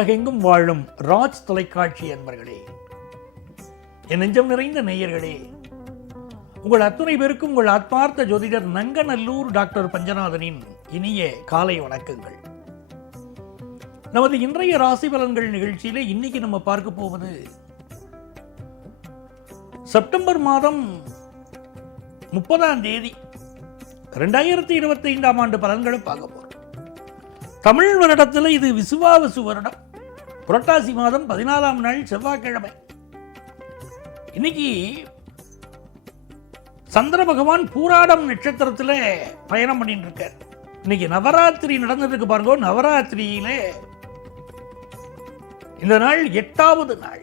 உலகெங்கும் வாழும் ராஜ் தொலைக்காட்சி அன்பர்களே, என் நெஞ்சம் நிறைந்த நேயர்களே, உங்கள் அத்துணை பேருக்கும் உங்கள் ஆத்மார்த்த ஜோதிடர் நங்கநல்லூர் டாக்டர் பஞ்சநாதனின் இனிய காலை வணக்கங்கள். நமது இன்றைய ராசி பலன்கள் நிகழ்ச்சியில இன்னைக்கு நம்ம பார்க்க போவது செப்டம்பர் மாதம் 30ஆம் தேதி 2025ஆம் ஆண்டு பலன்களை பார்க்க போறோம். தமிழ் வருடத்தில் இது விசுவாவசு வருடம், புரட்டாசி மாதம் 14ஆம் நாள் செவ்வாய்க்கிழமை. இன்னைக்கு சந்திர பகவான் பூராடம் நட்சத்திரத்தில் பயணம் பண்ணிட்டு இருக்கார். இன்னைக்கு நவராத்திரி நடந்துருக்கு பாருங்க. நவராத்திரியில இந்த நாள் 8வது நாள்.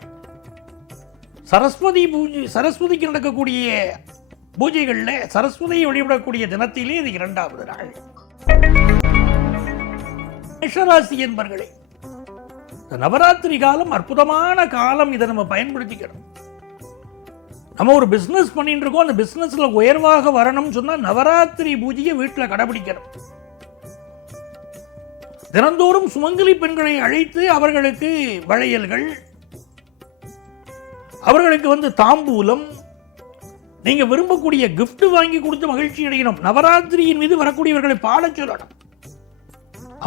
சரஸ்வதி பூஜை, சரஸ்வதிக்கு நடக்கக்கூடிய பூஜைகள்ல சரஸ்வதியை வழிபடக்கூடிய தினத்திலே இது 2வது நாள். மேஷராசி என்பர்களே, நவராத்திரி காலம் அற்புதமான காலம். இதை நம்ம பயன்படுத்திக்கணும். நம்ம ஒரு பிசினஸ் பண்ணிட்டு இருக்கோம், அந்த பிசினஸ்ல உயர்வாக வரணும்னு சொன்னா நவராத்திரி பூஜையை வீட்டில் கடைபிடிக்கணும். தினந்தோறும் சுமங்கலி பெண்களை அழைத்து அவர்களுக்கு வளையல்கள், அவர்களுக்கு தாம்பூலம், நீங்க விரும்பக்கூடிய கிஃப்ட் வாங்கி கொடுத்து மகிழ்ச்சி அடையணும். நவராத்திரியின் மீது வரக்கூடியவர்களை பாடச் சொல்லணும்.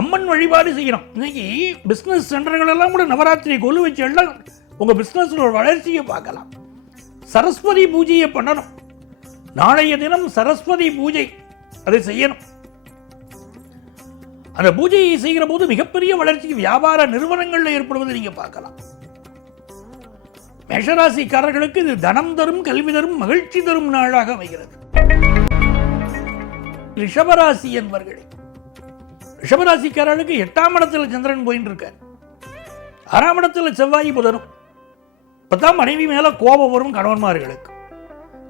அம்மன் வழிபாடு செய்யணும். இன்னைக்கு பிசினஸ் சென்டர்கள் எல்லாம் கூட நவராத்திரி கொலு வச்சு எல்லாம் உங்க பிசினஸ்ல ஒரு வளர்ச்சியை பார்க்கலாம். சரஸ்வதி பூஜையை பண்ணணும். நாளைய தினம் சரஸ்வதி பூஜை, அதை செய்யணும். அந்த பூஜையை செய்கிற போது மிகப்பெரிய வளர்ச்சி வியாபார நிறுவனங்கள்ல ஏற்படுவதை நீங்க பார்க்கலாம். மேஷராசிக்காரர்களுக்கு இது தனம் தரும், கல்வி தரும், மகிழ்ச்சி தரும் நாளாக அமைகிறது. ரிஷபராசி என்பர்களே, ரிஷபராசிக்காரர்களுக்கு 8ஆம் இடத்துல சந்திரன் போயிட்டு இருக்கார். 6ஆம் இடத்துல செவ்வாய் புதனும். இப்பதான் மனைவி மேல கோபம் வரும் கணவன்மார்களுக்கு.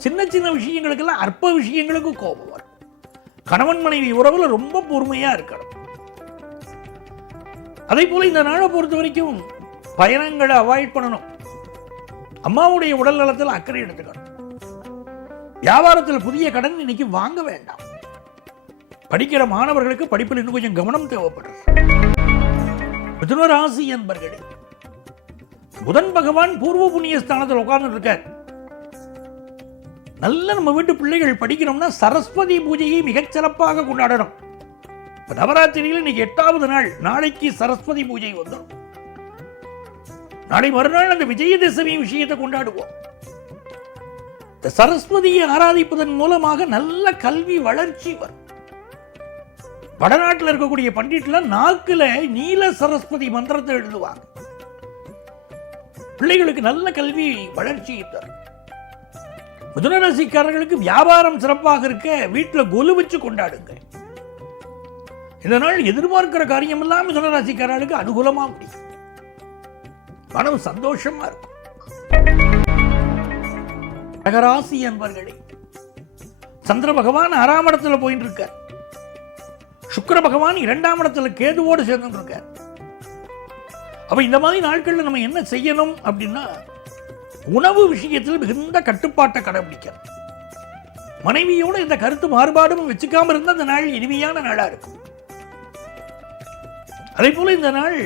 சின்ன சின்ன விஷயங்களுக்கெல்லாம், அற்ப விஷயங்களுக்கு கோபம் வரும். கணவன் மனைவி உறவுல ரொம்ப பொறுமையா இருக்கணும். அதே போல இந்த நாளை பொறுத்த வரைக்கும் பயணங்களை அவாய்ட் பண்ணணும். அம்மாவுடைய உடல் நலத்தில் அக்கறை எடுத்துக்கணும். வியாபாரத்தில் புதிய கடன் இன்னைக்கு வாங்க வேண்டாம். படிக்கிற மாணவர்களுக்கு படிப்பில் இன்னும் கொஞ்சம் கவனம் தேவைப்படுது. மிதுன ராசி என்பர்களே, புதன் பகவான் பூர்வ புண்ணிய ஸ்தானத்தில் உட்கார்ந்து இருக்கார். நல்ல நம்ம வீட்டு பிள்ளைகள் படிக்கணும்னா சரஸ்வதி பூஜையை மிகச் சிறப்பாக கொண்டாடணும். நவராத்திரியில் இன்னைக்கு 8வது நாள். நாளைக்கு சரஸ்வதி பூஜை வந்துடும். நாளை மறுநாள் அந்த விஜயதசமி விஷயத்தை கொண்டாடுவோம். இந்த சரஸ்வதியை ஆராதிப்பதன் மூலமாக நல்ல கல்வி வளர்ச்சி வரும். வடநாட்டில் இருக்கக்கூடிய பண்டிட்ல நாக்குல நீல சரஸ்வதி மந்திரத்தை எழுதுவாங்க. பிள்ளைகளுக்கு நல்ல கல்வி வளர்ச்சி தரும். மிதுன ராசிக்காரர்களுக்கு வியாபாரம் சிறப்பாக இருக்க வீட்டில் கொலு வச்சு கொண்டாடுங்க. இந்த நாள் எதிர்பார்க்கிற காரியம் எல்லாம் மிதுன ராசிக்காரர்களுக்கு அனுகூலமா முடியும். மனம் சந்தோஷமா இருக்கும். கடகராசி என்பர்களே, சந்திர பகவான் 6ஆம் இடத்துல போயிட்டு இருக்கார். சுக்கிர பகவான் 2ஆம் இடத்துல கேதுவோடு சேர்ந்து இருக்கார். அப்ப இந்த மாதிரி நாட்கள்ல நம்ம என்ன செய்யணும் அப்படின்னா, உணவு விஷயத்தில் மிகுந்த கட்டுப்பாட்டை கடைபிடிக்கணும். மனைவியோட இந்த கருத்து மாறுபாடும் வச்சுக்காம இருந்தா இந்த நாள் இனிமையான நாளா இருக்கும். அதே போல இந்த நாள்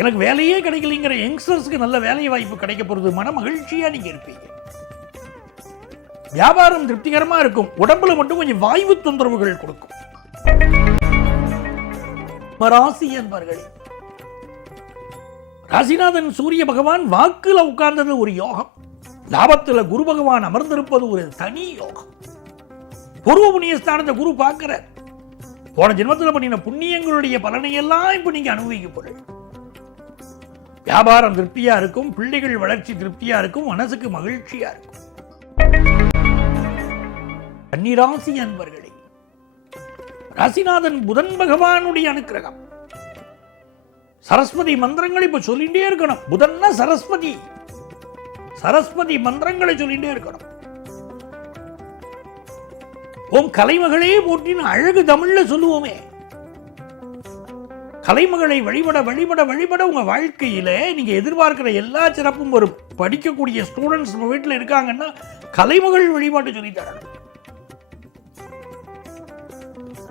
எனக்கு வேலையே கிடைக்கலைங்கிற யங்ஸ்டர்ஸ்க்கு நல்ல வேலை வாய்ப்பு கிடைக்க போறது. மன மகிழ்ச்சியா நீங்க இருப்பீங்க. வியாபாரம் திருப்திகரமா இருக்கும். உடம்புல மட்டும் கொஞ்சம் வாய்வு தொந்தரவுகள் கொடுக்கும். ராசி என்பர்களே, ராசிநாதன் சூரிய பகவான் வாக்குல உட்கார்ந்தது ஒரு யோகம். லாபத்துல குரு பகவான் அமர்ந்திருப்பது ஒரு தனி யோகம். பூர்வ புண்ணிய ஸ்தானத்தை குரு பார்க்கிறார். போன ஜென்மத்தில் பண்ணின புண்ணியங்களுடைய பலனை எல்லாம் இப்ப நீங்க அனுபவிக்க போறீங்க. வியாபாரம் திருப்தியா இருக்கும். பிள்ளைகள் வளர்ச்சி திருப்தியா இருக்கும். மனசுக்கு மகிழ்ச்சியா இருக்கும். கன்னிராசி அன்பர்களே, ராசிநாதன் புதன் பகவானுடைய அனுக்கிரகம். சரஸ்வதி மந்திரங்களை இப்ப சொல்லிட்டே இருக்கணும். புதன்னா சரஸ்வதி, சரஸ்வதி மந்திரங்களை சொல்லிட்டே இருக்கணும். ஓம் கலைமகளே போற்றின்னு அழகு தமிழ்ல சொல்லுவோமே. கலைமகளை வழிபட வழிபட வழிபட உங்க வாழ்க்கையில நீங்க எதிர்பார்க்கிற எல்லா சிறப்பும் வரும். படிக்கக்கூடிய ஸ்டூடெண்ட்ஸ் நம்ம வீட்டில் இருக்காங்கன்னா கலைமகள் வழிபாட்டு சொல்லி தரணும்.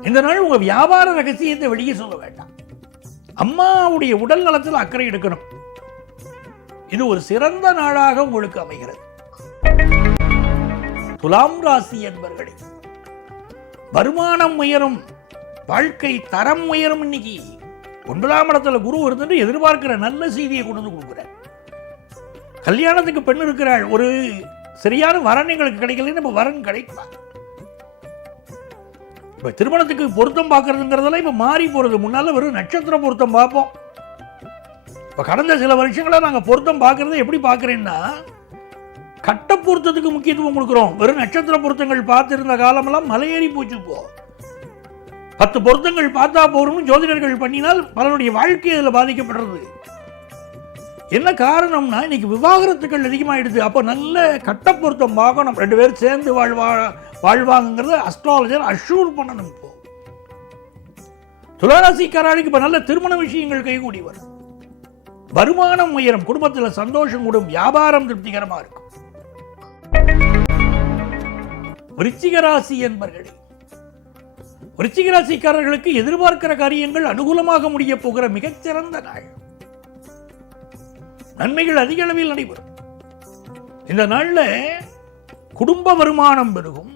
இந்த நாள் உங்க வியாபார ரகசியத்தை வெளியே சொல்ல வேண்டாம். அம்மாவுடைய உடல் நலத்தில் அக்கறை எடுக்கணும். இது ஒரு சிறந்த நாளாக உங்களுக்கு அமைகிறது. துலாம் ராசி என்பர்களே, வருமானம் உயரும், வாழ்க்கை தரம் உயரும். இன்னைக்கு 9ஆம் இடத்துல குரு இருந்துட்டு எதிர்பார்க்கிற நல்ல செய்தியை கொண்டு வந்து கொடுக்குறார். கல்யாணத்துக்கு பெண் இருக்கிறாள், ஒரு சரியான வரன் எங்களுக்கு கிடைக்கல, நம்ம வரன் கிடைக்கலாம். இப்ப திருமணத்துக்கு பொருத்தம் பார்க்கறதுங்கிறதெல்லாம் இப்ப மாறி போறது. முன்னால வெறும் நட்சத்திர பொருத்தம் பார்ப்போம். இப்ப கடந்த சில வருஷங்களா நாங்க பொருத்தம் பார்க்கறத எப்படி பார்க்கறேன்னா, கட்ட பொருத்தத்துக்கு முக்கியத்துவம் கொடுக்கிறோம். வெறும் நட்சத்திர பொருத்தங்கள் பார்த்திருந்த காலமெல்லாம் மலையேறி போச்சு. இப்போ 10 பொருத்தங்கள் பார்த்தா போறோம்னு ஜோதிடர்கள் பண்ணினால் பலருடைய வாழ்க்கை அதில் பாதிக்கப்படுறது. என்ன காரணம்னா, இன்னைக்கு விவாகரத்துகள் அதிகமாயிடுது. அப்போ நல்ல கட்ட பொருத்தம் பார்க்கணும், 2 பேரும் சேர்ந்து வாழ்வாங்கிறத அஸ்ட்ராலஜர் அஷ்யூர் பண்ணணும். இப்போ துளாராசிக்காரர்களுக்கு இப்போ நல்ல திருமண விஷயங்கள் கைகூடி வரும், வருமானம் உயரும், குடும்பத்தில் சந்தோஷம் கூடும், வியாபாரம் திருப்திகரமா இருக்கும். விருச்சிக ராசி என்பர்களே, விருச்சிக ராசிக்காரர்களுக்கு எதிர்பார்க்கிற காரியங்கள் அனுகூலமாக முடிய போகிற மிகச்சிறந்த நாள். நன்மைகள் அதிக அளவில் நடைபெறும். இந்த நாள்ல குடும்ப வருமானம் பெருகும்,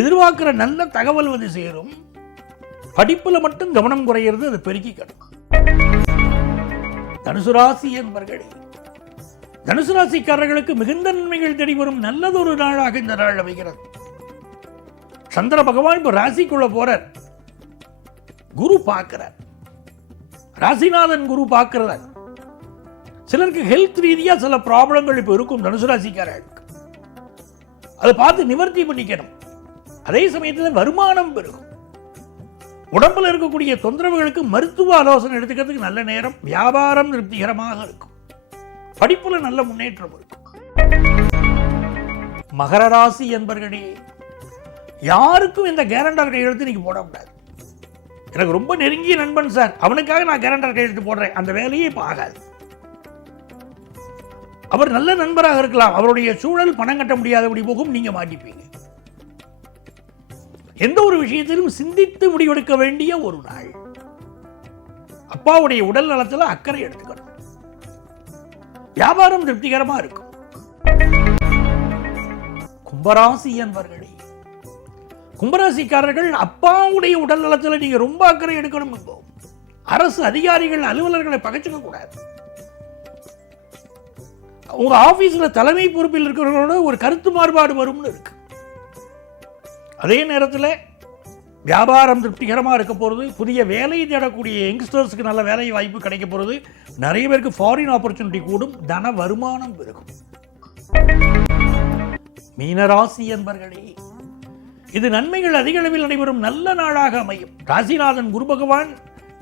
எதிர்பார்க்கிற நல்ல தகவல் வந்து சேரும், படிப்புல மட்டும் கவனம் குறையிறது, அது பெருக்கி கிடக்கும். தனுசு ராசி என்பர்களே, தனுசு ராசிக்காரர்களுக்கு மிகுந்த நன்மைகள் தேடி வரும் நல்லதொரு நாளாக இந்த நாள் அமைகிறது. சந்திர பகவான் இப்ப ராசிக்குள்ள போறார், குரு பார்க்கிறார், ராசிநாதன் குரு பார்க்கிறார். சிலருக்கு ஹெல்த் ரீதியா சில ப்ராப்ளங்கள் இப்ப இருக்கும் தனுசு ராசிக்காரர்களுக்கு, அதை பார்த்து நிவர்த்தி பண்ணிக்கணும். அதே சமயத்தில் வருமானம் பெருகும், உடம்புல இருக்கக்கூடிய தொந்தரவுகளுக்கு மருத்துவ ஆலோசனை எடுத்துக்கிறதுக்கு நல்ல நேரம், வியாபாரம் திருப்திகரமாக இருக்கும், படிப்புல நல்ல முன்னேற்றம் இருக்கும். மகர ராசி என்பர்களே, யாருக்கும் இந்த கேரண்டர் கையெழுத்து நீங்க போட முடியாது. எனக்கு ரொம்ப நெருங்கிய நண்பன் சார், அவனுக்காக நான் கேரண்டர் கையெழுத்து போடுறேன், அந்த வேலையே இப்ப ஆகாது. அவர் நல்ல நண்பராக இருக்கலாம், அவருடைய சூழல் பணம் கட்ட முடியாதபடி போகும், நீங்க மாட்டிப்பீங்க. எந்த ஒரு விஷயத்திலும் சிந்தித்து முடிவெடுக்க வேண்டிய ஒரு நாள். அப்பாவுடைய உடல் நலத்தில் அக்கறை எடுத்துக்கணும், வியாபாரம் திருப்திகரமா இருக்கும். கும்பராசி என்பர்களே, கும்பராசிக்காரர்கள் அப்பாவுடைய உடல் நலத்தில் நீங்க ரொம்ப அக்கறை எடுக்கணும். இப்போ அரசு அதிகாரிகள் அலுவலர்களை பகைச்சுக்க கூடாது. உங்க ஆபீஸ்ல தலைமை பொறுப்பில் இருக்கிறவங்களோட ஒரு கருத்து மாறுபாடு வரும்னு இருக்கு. அதே நேரத்தில் வியாபாரம் திருப்திகரமாக இருக்க போகிறது, புதிய வேலை தேடக்கூடிய யங்ஸ்டர்ஸுக்கு நல்ல வேலை வாய்ப்பு கிடைக்க போகிறது, நிறைய பேருக்கு ஃபாரின் ஆப்பர்ச்சுனிட்டி கூடும், தன வருமானம் இருக்கும். மீனராசி என்பர்களே, இது நன்மைகள் அதிக அளவில் நடைபெறும் நல்ல நாளாக அமையும். ராசிநாதன் குரு பகவான்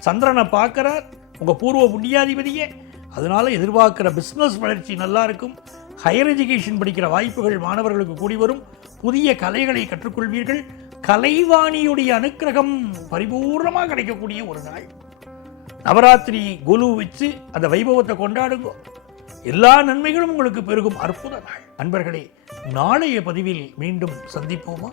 சந்திரனை பார்க்கிறார், உங்க பூர்வ புண்ணியாதிபதியே. அதனால எதிர்பார்க்கிற பிசினஸ் வளர்ச்சி நல்லா இருக்கும். ஹையர் எஜுகேஷன் படிக்கிற வாய்ப்புகள் மாணவர்களுக்கு கூடி வரும். புதிய கலைகளை கற்றுக்கொள்வீர்கள். கலைவாணியுடைய அனுக்கிரகம் பரிபூர்ணமாக கிடைக்கக்கூடிய ஒரு நாள். நவராத்திரி குலு வச்சு அந்த வைபவத்தை கொண்டாடுங்க. எல்லா நன்மைகளும் உங்களுக்கு பெருகும் அற்புத நாள். நண்பர்களே, நாளைய பதிவில் மீண்டும் சந்திப்போமா?